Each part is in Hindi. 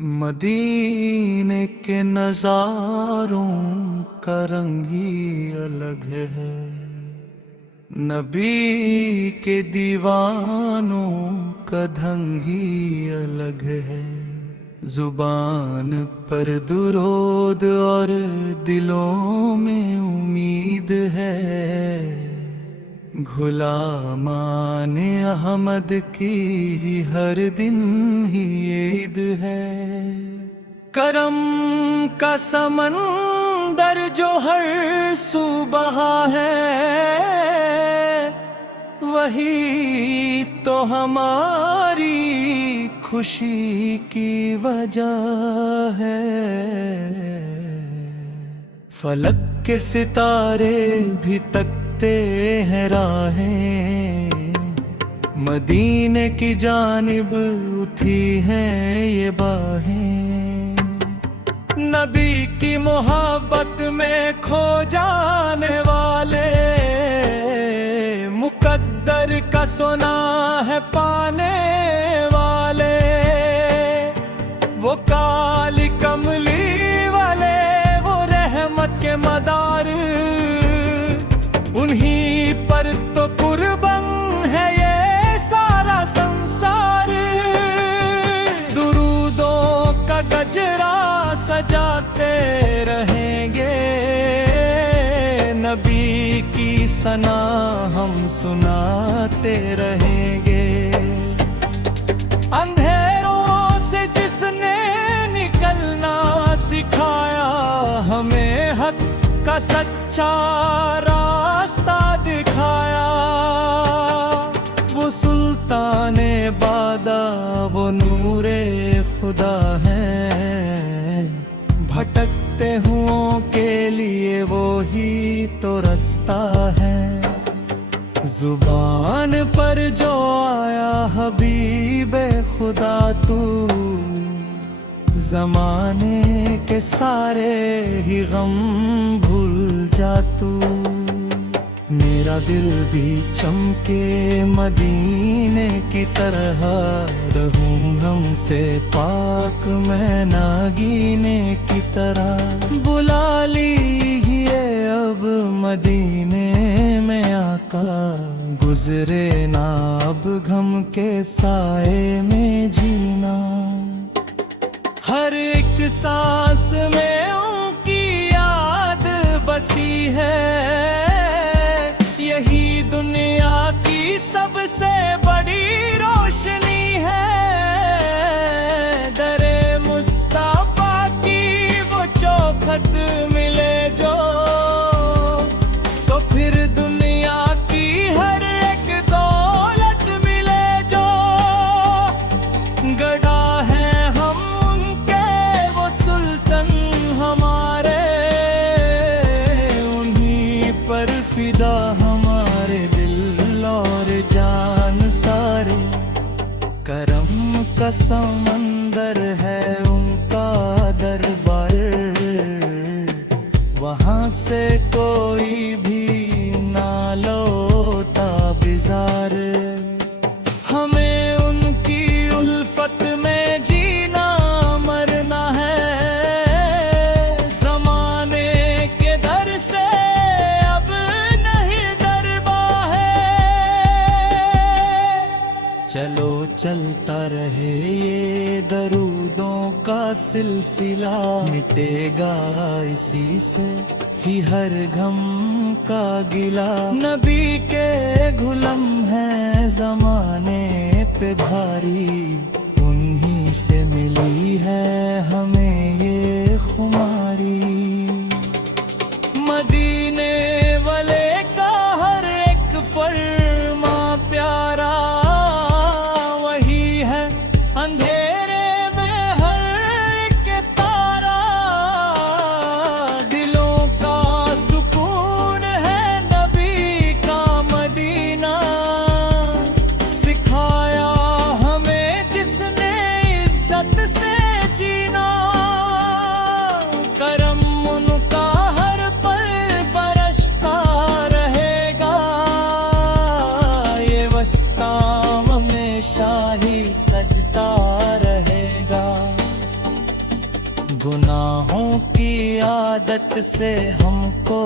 मदीने के नजारों का रंग ही अलग है। नबी के दीवानों का ढंग ही अलग है। जुबान पर दुरूद और दिलों में उम्मीद है। गुलामान अहमद की हर दिन ही ईद है। करम का समंदर जो हर सू बहा है, वही तो हमारी खुशी की वजह है। फलक के सितारे भी तकते हैं राहें, मदीने की जानिब उठी हैं ये बाहें। नबी की मोहब्बत में खो जाने वाले, मुकद्दर का सुना है पाने वाले। वो काली कमली वाले, वो रहमत के मदार, उन्हीं पर तो कुर्बान है ये सारा संसार। दुरूदों का गजरा सजाते रहेंगे, नबी की सना हम सुनाते रहेंगे। अंधेरों से जिसने निकलना सिखाया, हमें हक का सच्चा रास्ता दिखाया। वो सुल्ताने बादा, वो नूरे खुदा है। भटकते हुओं के लिए वो ही तो रास्ता है। जुबान पर जो आया हबीबे खुदा तू, ज़माने के सारे ही गम भूल जा तू। मेरा दिल भी चमके मदीने की तरह, रहूं हमसे पाक मैं नागीने की तरह। बुला लीजिए अब मदीने में आका, गुजरे ना अब गम के साए में जीना। हर एक सांस में उनकी याद बसी है, यही दुनिया की सबसे बड़ी रोशनी है। दरे मुस्तफा की वो चौखट मिले जो, तो फिर दुनिया की हर एक दौलत मिले जो। गड़ा है हम उनके वो सुल्तान हमारे, उन्हीं पर फिदा हमारे दिल और जान सारे। करम का समंदर है उनका दरबार, वहाँ से कोई भी ना लौटा बिजार। हमें उनकी उल्फत में जीना मरना है, ज़माने के दर से अब नहीं डरना है। चलो चलता रहे ये दरूदों का सिलसिला, मिटेगा इसी से ही हर गम का गिला। नबी के गुलाम है ज़माने पे भारी, उन्हीं से मिली है हमें ये खुमारी। मदीने वाले का हर एक फरमा प्यारा, वही है अंधेरे में हर एक तारा। दिलों का सुकून है नबी का मदीना, सिखाया हमें जिस गुनाहों की आदत से हमको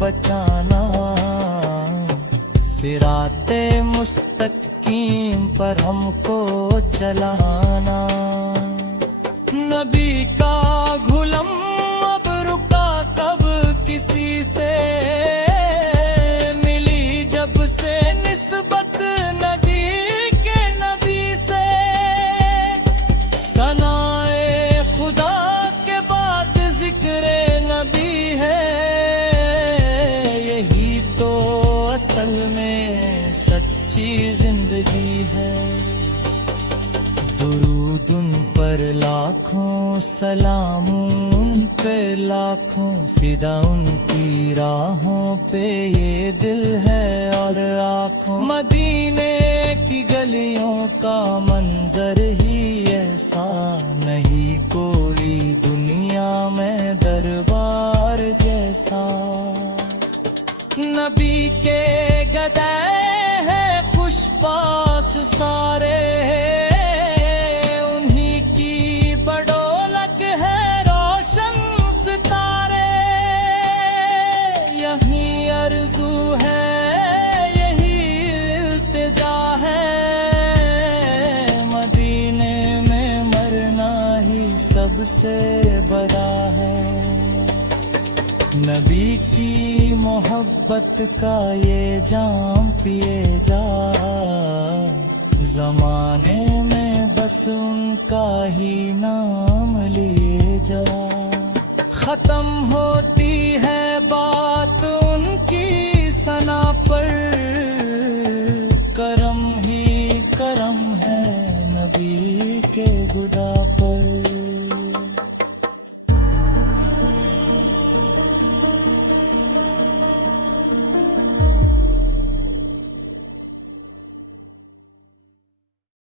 बचाना, सिराते मुस्तकीम पर हमको चलाना। नबी का गुलाम अब रुका कब किसी से, मिली जब से निस्बत नबी के नबी से। सनाए खुदा के बाद जिक्रे नबी है, यही तो असल में सच्ची जिंदगी है। दुरूद उन पर लाखों, सलाम उन पे लाखों, फिदा उनकी राहों पे ये दिल है और आँखों। मदीने की गलियों का मंजर ही ऐसा, नहीं कोई दुनिया में दरबार जैसा। नबी के गदे हैं खुशपास सारे, उन्हीं की बडौलत है रोशन सितारे। यही आरज़ू है, यही इल्तिजा है, मदीने में मरना ही सबसे बड़ा है। नबी की मोहब्बत का ये जाम पिए जा, ज़माने में बस उनका ही नाम लिए जा। खत्म हो